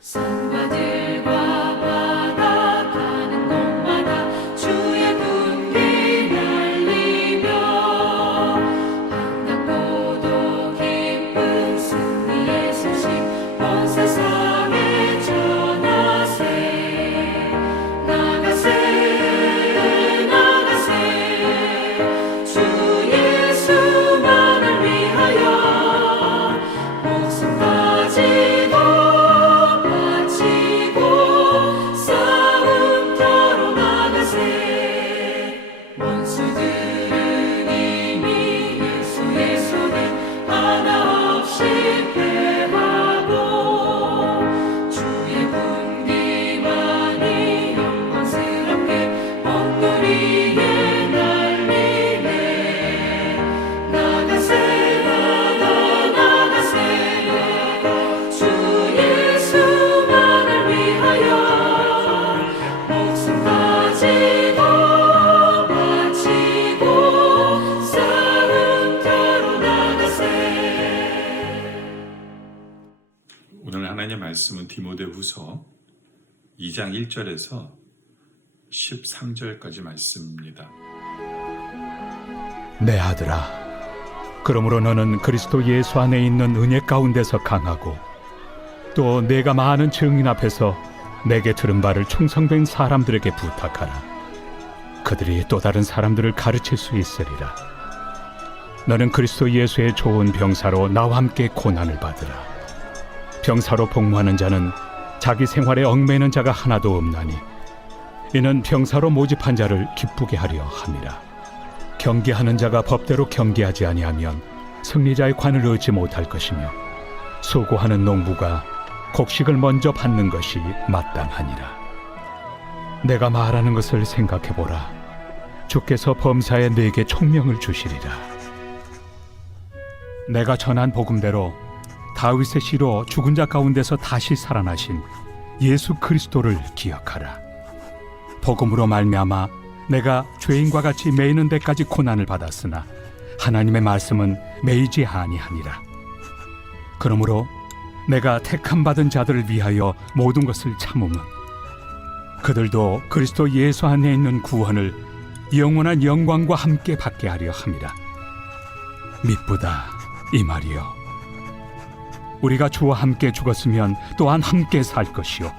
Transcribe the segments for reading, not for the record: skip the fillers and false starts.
산과들과 바다 가는 곳마다 주의 군기 날리며 아름답고도 기쁜 승리의 소식 온 세상에 전하세. 나가세 나가세 주 예수만을 위하여 목숨까지도 바치고 싸움터로 나가세. 원수들은 이미 예수의 손에 하나 없이 패하고 주의 군기만이 영광스럽게 온 눈 위에 날리네. 나가세 나가세 주 예수만을 위하여 목숨까지도 바치고 싸움터로 나가세. 오늘 하나님의 말씀은 디모데후서 2장 1절에서 13절까지 말씀입니다. 내 아들아, 그러므로 너는 그리스도 예수 안에 있는 은혜 가운데서 강하고 또 내가 많은 증인 앞에서 내게 들은 바를 충성된 사람들에게 부탁하라. 그들이 또 다른 사람들을 가르칠 수 있으리라. 너는 그리스도 예수의 좋은 병사로 나와 함께 고난을 받으라. 병사로 복무하는 자는 자기 생활에 얽매이는 자가 하나도 없나니 이는 병사로 모집한 자를 기쁘게 하려 함이라. 경계하는 자가 법대로 경계하지 아니하면 승리자의 관을 얻지 못할 것이며 수고하는 농부가 곡식을 먼저 받는 것이 마땅하니라. 내가 말하는 것을 생각해보라. 주께서 범사에 내게 총명을 주시리라. 내가 전한 복음대로 다윗의 씨로 죽은 자 가운데서 다시 살아나신 예수 그리스도를 기억하라. 복음으로 말미암아 내가 죄인과 같이 매이는 데까지 고난을 받았으나 하나님의 말씀은 매이지 아니하니라. 그러므로 내가 택함 받은 자들을 위하여 모든 것을 참으면 그들도 그리스도 예수 안에 있는 구원을 영원한 영광과 함께 받게 하려 함이라. 미쁘다 이 말이요. 우리가 주와 함께 죽었으면 또한 함께 살 것이요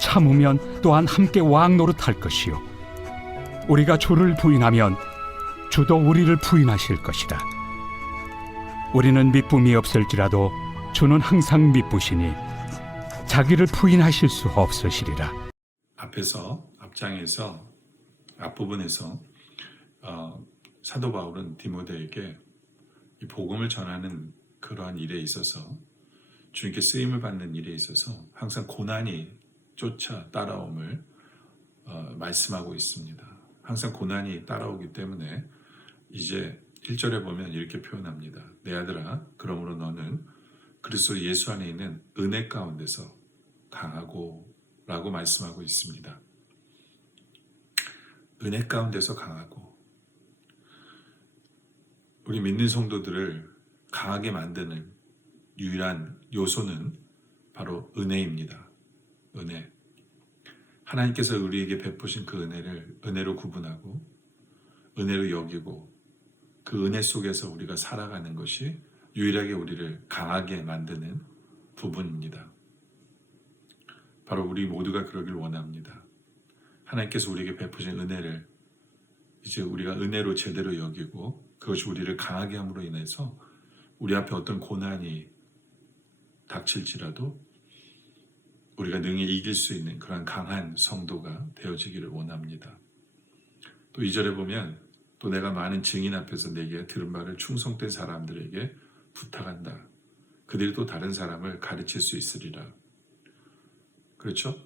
참으면 또한 함께 왕 노릇할 것이요 우리가 주를 부인하면 주도 우리를 부인하실 것이라. 우리는 미쁨이 없을지라도 주는 항상 미쁘시니 자기를 부인하실 수 없으시리라. 앞장에서 앞부분에서 사도 바울은 디모데에게 이 복음을 전하는 그러한 일에 있어서 주님께 쓰임을 받는 일에 있어서 항상 고난이 쫓아 따라옴을 말씀하고 있습니다. 항상 고난이 따라오기 때문에 이제 1절에 보면 이렇게 표현합니다. 내 아들아, 그러므로 너는 그리스도 예수 안에 있는 은혜 가운데서 강하고 라고 말씀하고 있습니다. 은혜 가운데서 강하고, 우리 믿는 성도들을 강하게 만드는 유일한 요소는 바로 은혜입니다. 은혜. 하나님께서 우리에게 베푸신 그 은혜를 은혜로 구분하고 은혜로 여기고 그 은혜 속에서 우리가 살아가는 것이 유일하게 우리를 강하게 만드는 부분입니다. 바로 우리 모두가 그러길 원합니다. 하나님께서 우리에게 베푸신 은혜를 이제 우리가 은혜로 제대로 여기고 그것이 우리를 강하게 함으로 인해서 우리 앞에 어떤 고난이 닥칠지라도 우리가 능히 이길 수 있는 그런 강한 성도가 되어지기를 원합니다. 또 2절에 보면 또 내가 많은 증인 앞에서 내게 들은 바를 충성된 사람들에게 부탁한다. 그들이 또 다른 사람을 가르칠 수 있으리라. 그렇죠?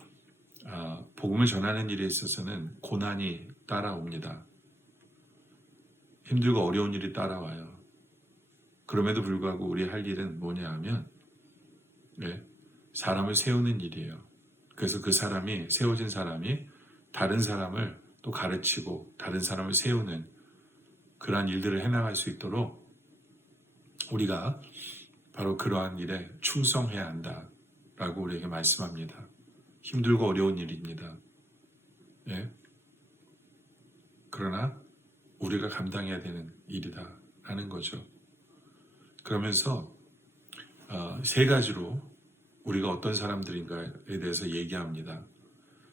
복음을 전하는 일에 있어서는 고난이 따라옵니다. 힘들고 어려운 일이 따라와요. 그럼에도 불구하고 우리 할 일은 뭐냐 하면 사람을 세우는 일이에요. 그래서 그 사람이, 세워진 사람이 다른 사람을 또 가르치고 다른 사람을 세우는 그러한 일들을 해나갈 수 있도록 우리가 바로 그러한 일에 충성해야 한다. 라고 우리에게 말씀합니다. 힘들고 어려운 일입니다. 예? 그러나 우리가 감당해야 되는 일이다 라는 거죠. 그러면서 세 가지로 우리가 어떤 사람들인가에 대해서 얘기합니다.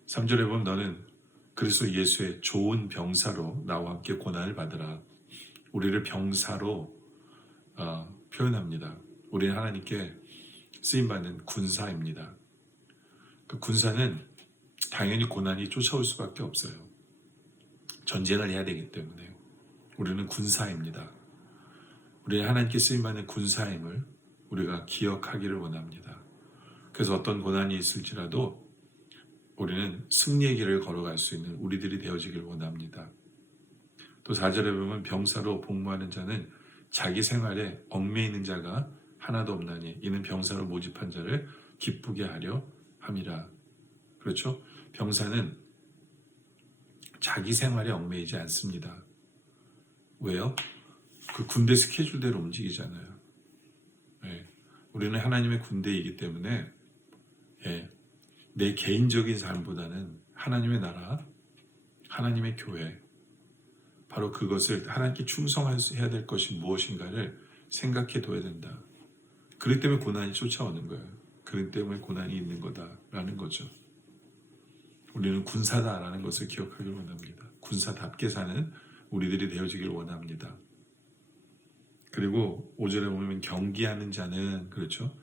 3절에 보면 너는 그리스도 예수의 좋은 병사로 나와 함께 고난을 받으라. 우리를 병사로 표현합니다. 우리는 하나님께 쓰임받는 군사입니다. 그 군사는 당연히 고난이 쫓아올 수밖에 없어요. 전쟁을 해야 되기 때문에 우리는 군사입니다. 우리는 하나님께 쓰임받는 군사임을 우리가 기억하기를 원합니다. 그래서 어떤 고난이 있을지라도 우리는 승리의 길을 걸어갈 수 있는 우리들이 되어지길 원합니다. 또 4절에 보면 병사로 복무하는 자는 자기 생활에 얽매이는 자가 하나도 없나니 이는 병사로 모집한 자를 기쁘게 하려 함이라. 그렇죠? 병사는 자기 생활에 얽매이지 않습니다. 왜요? 그 군대 스케줄대로 움직이잖아요. 예. 우리는 하나님의 군대이기 때문에 내 개인적인 삶보다는 하나님의 나라, 하나님의 교회, 바로 그것을 하나님께 충성해야 될 것이 무엇인가를 생각해 둬야 된다. 그렇기 때문에 고난이 쫓아오는 거예요. 그렇기 때문에 고난이 있는 거다라는 거죠. 우리는 군사다라는 것을 기억하길 원합니다. 군사답게 사는 우리들이 되어지길 원합니다. 그리고 5절에 보면 경기하는 자는, 그렇죠?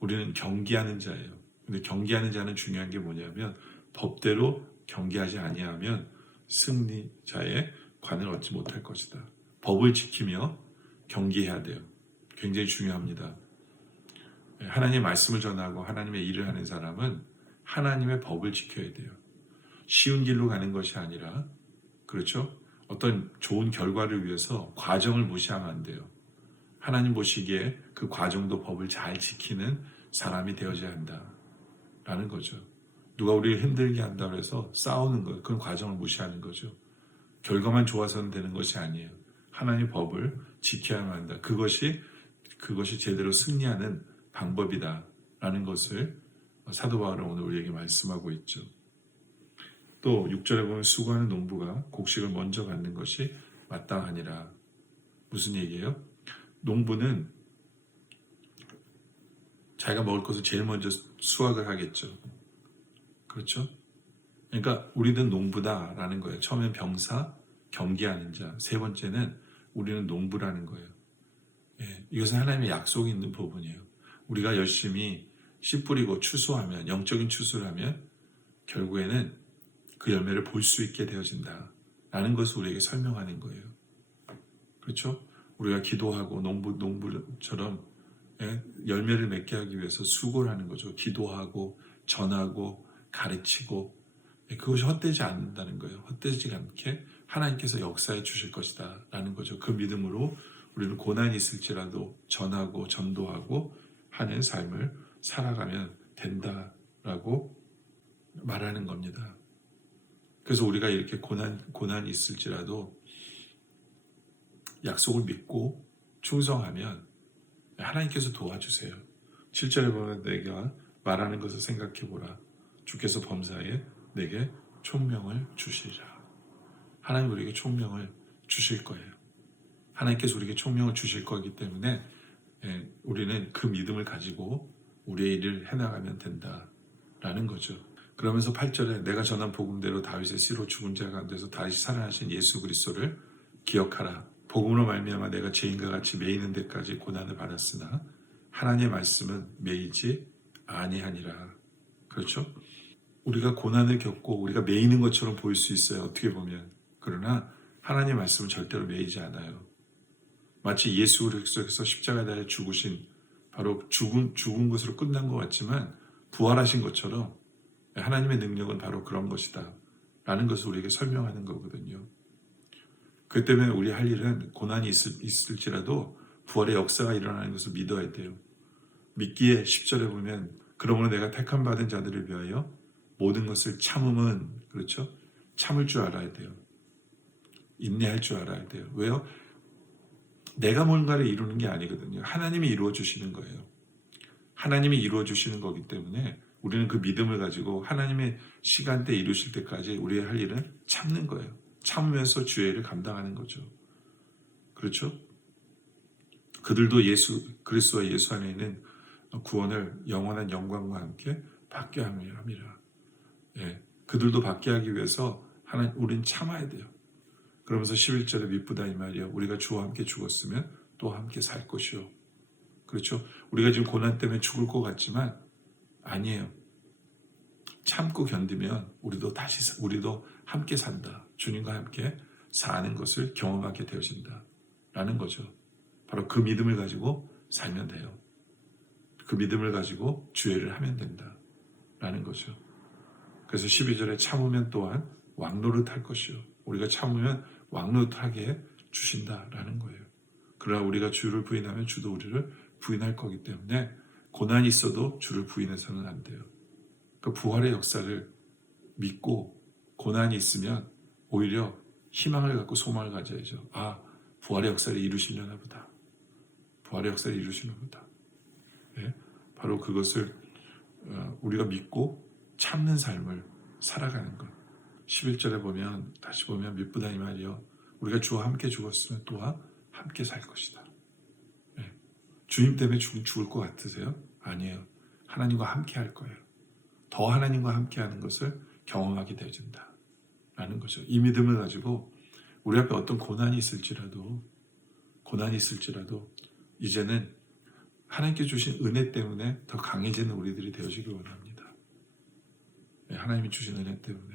우리는 경기하는 자예요. 근데 경기하는 자는 중요한 게 뭐냐면 법대로 경기하지 아니하면 승리자의 관을 얻지 못할 것이다. 법을 지키며 경기해야 돼요. 굉장히 중요합니다. 하나님의 말씀을 전하고 하나님의 일을 하는 사람은 하나님의 법을 지켜야 돼요. 쉬운 길로 가는 것이 아니라, 그렇죠? 어떤 좋은 결과를 위해서 과정을 무시하면 안 돼요. 하나님 보시기에 그 과정도 법을 잘 지키는 사람이 되어져야 한다라는 거죠. 누가 우리를 힘들게 한다고 해서 싸우는 것, 그런 과정을 무시하는 거죠. 결과만 좋아서는 되는 것이 아니에요. 하나님 법을 지켜야만 한다. 그것이 제대로 승리하는 방법이다라는 것을 사도 바울은 오늘 우리에게 말씀하고 있죠. 또 6절에 보면 수고하는 농부가 곡식을 먼저 갖는 것이 마땅하니라. 무슨 얘기예요? 농부는 자기가 먹을 것을 제일 먼저 수확을 하겠죠. 그렇죠? 그러니까 우리는 농부다라는 거예요. 처음엔 병사, 경기하는 자. 세 번째는 우리는 농부라는 거예요. 이것은 하나님의 약속이 있는 부분이에요. 우리가 열심히 씨 뿌리고 추수하면, 영적인 추수를 하면 결국에는 그 열매를 볼 수 있게 되어진다라는 것을 우리에게 설명하는 거예요. 그렇죠? 우리가 기도하고 농부처럼 열매를 맺게 하기 위해서 수고를 하는 거죠. 기도하고 전하고 가르치고, 그것이 헛되지 않는다는 거예요. 헛되지 않게 하나님께서 역사해 주실 것이다 라는 거죠. 그 믿음으로 우리는 고난이 있을지라도 전하고 전도하고 하는 삶을 살아가면 된다라고 말하는 겁니다. 그래서 우리가 이렇게 고난이 있을지라도 약속을 믿고 충성하면 하나님께서 도와주세요. 7절에 보면 내가 말하는 것을 생각해보라. 주께서 범사에 내게 총명을 주시리라. 하나님 우리에게 총명을 주실 거예요. 하나님께서 우리에게 총명을 주실 거기 때문에 우리는 그 믿음을 가지고 우리의 일을 해나가면 된다라는 거죠. 그러면서 8절에 내가 전한 복음대로 다윗의 씨로 죽은 자 가운데서 다시 살아나신 예수 그리스도를 기억하라. 복음으로 말미암아 내가 죄인과 같이 매이는 데까지 고난을 받았으나 하나님의 말씀은 매이지 아니하니라. 그렇죠? 우리가 고난을 겪고 우리가 매이는 것처럼 보일 수 있어요. 어떻게 보면. 그러나 하나님의 말씀은 절대로 매이지 않아요. 마치 예수 그리스도께서 십자가에 죽으신, 바로 죽은 것으로 끝난 것 같지만 부활하신 것처럼 하나님의 능력은 바로 그런 것이다 라는 것을 우리에게 설명하는 거거든요. 그 때문에 우리 할 일은 고난이 있을지라도 부활의 역사가 일어나는 것을 믿어야 돼요. 믿기에 10절에 보면 그러므로 내가 택함 받은 자들을 위하여 모든 것을 참음은, 그렇죠? 참을 줄 알아야 돼요. 인내할 줄 알아야 돼요. 왜요? 내가 뭔가를 이루는 게 아니거든요. 하나님이 이루어 주시는 거예요. 하나님이 이루어 주시는 거기 때문에 우리는 그 믿음을 가지고 하나님의 시간대 이루실 때까지 우리의 할 일은 참는 거예요. 참으면서 주의 일을 감당하는 거죠. 그렇죠? 그들도 그리스도와 예수 안에 있는 구원을 영원한 영광과 함께 받게 함이라. 예, 그들도 받게 하기 위해서 우린 참아야 돼요. 그러면서 11절에 미쁘다 이 말이요. 우리가 주와 함께 죽었으면 또 함께 살 것이요. 그렇죠? 우리가 지금 고난 때문에 죽을 것 같지만 아니에요. 참고 견디면 우리도 함께 산다. 주님과 함께 사는 것을 경험하게 되어진다. 라는 거죠. 바로 그 믿음을 가지고 살면 돼요. 그 믿음을 가지고 주의를 하면 된다. 라는 거죠. 그래서 12절에 참으면 또한 왕노릇할 것이요. 우리가 참으면 왕노릇하게 주신다라는 거예요. 그러나 우리가 주를 부인하면 주도 우리를 부인할 거기 때문에 고난이 있어도 주를 부인해서는 안 돼요. 그 부활의 역사를 믿고 고난이 있으면 오히려 희망을 갖고 소망을 가져야죠. 아, 부활의 역사를 이루시려나 보다. 부활의 역사를 이루시려나 보다. 네? 바로 그것을 우리가 믿고 참는 삶을 살아가는 것. 11절에 보면 다시 보면 미쁘다 이 말이요. 우리가 주와 함께 죽었으면 또한 함께 살 것이다. 네. 주님 때문에 죽을 것 같으세요? 아니에요. 하나님과 함께 할 거예요. 더 하나님과 함께 하는 것을 경험하게 되어진다. 라는 거죠. 이 믿음을 가지고 우리 앞에 어떤 고난이 있을지라도 이제는 하나님께 주신 은혜 때문에 더 강해지는 우리들이 되어지길 원합니다. 네, 하나님이 주신 은혜 때문에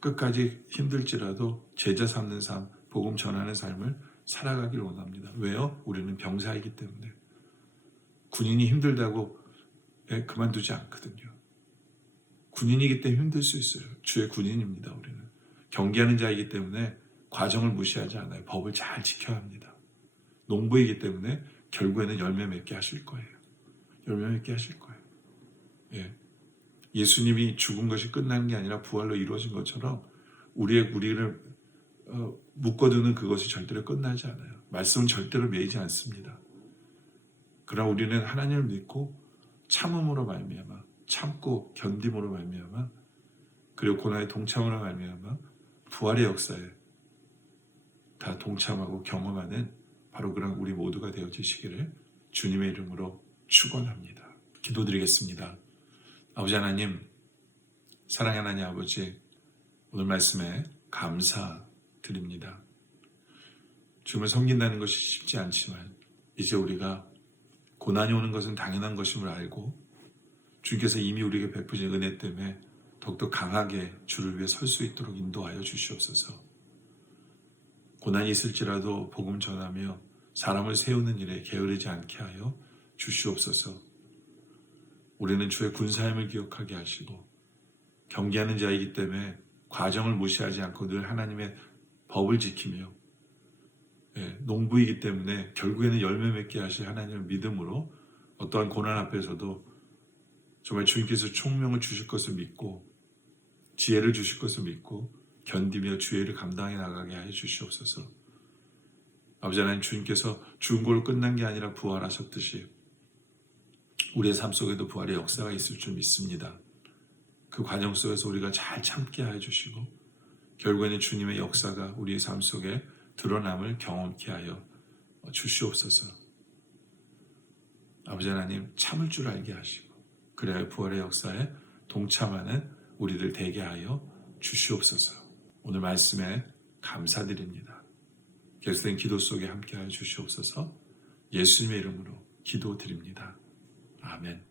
끝까지 힘들지라도 제자 삼는 삶, 복음 전하는 삶을 살아가길 원합니다. 왜요? 우리는 병사이기 때문에. 군인이 힘들다고 그만두지 않거든요. 군인이기 때문에 힘들 수 있어요. 주의 군인입니다. 우리는. 경계하는 자이기 때문에 과정을 무시하지 않아요. 법을 잘 지켜야 합니다. 농부이기 때문에 결국에는 열매 맺게 하실 거예요. 열매 맺게 하실 거예요. 예. 예수님이 죽은 것이 끝난 게 아니라 부활로 이루어진 것처럼 우리를 묶어두는 그것이 절대로 끝나지 않아요. 말씀은 절대로 매이지 않습니다. 그러나 우리는 하나님을 믿고 참음으로 말미암아, 참고 견딤으로 말미암아, 그리고 고난에 동참으로 말미암아 부활의 역사에 다 동참하고 경험하는 바로 그런 우리 모두가 되어지시기를 주님의 이름으로 축원합니다. 기도드리겠습니다. 아버지 하나님, 사랑하는 하나님 아버지, 오늘 말씀에 감사드립니다. 주님을 섬긴다는 것이 쉽지 않지만 이제 우리가 고난이 오는 것은 당연한 것임을 알고 주님께서 이미 우리에게 베푸신 은혜 때문에 더욱더 강하게 주를 위해 설 수 있도록 인도하여 주시옵소서. 고난이 있을지라도 복음 전하며 사람을 세우는 일에 게으르지 않게 하여 주시옵소서. 우리는 주의 군사임을 기억하게 하시고 경계하는 자이기 때문에 과정을 무시하지 않고 늘 하나님의 법을 지키며 농부이기 때문에 결국에는 열매 맺게 하실 하나님을 믿음으로 어떠한 고난 앞에서도 정말 주님께서 총명을 주실 것을 믿고 지혜를 주실 것을 믿고 견디며 주의 일을 감당해 나가게 하여 주시옵소서. 아버지 하나님, 주님께서 죽은 걸로 끝난 게 아니라 부활하셨듯이 우리의 삶 속에도 부활의 역사가 있을 줄 믿습니다. 그 과정 속에서 우리가 잘 참게 하여 주시고 결국에는 주님의 역사가 우리의 삶 속에 드러남을 경험케 하여 주시옵소서. 아버지 하나님, 참을 줄 알게 하시고 그래야 부활의 역사에 동참하는 우리들 되게 하여 주시옵소서. 오늘 말씀에 감사드립니다. 계속된 기도 속에 함께하여 주시옵소서. 예수님의 이름으로 기도드립니다. 아멘.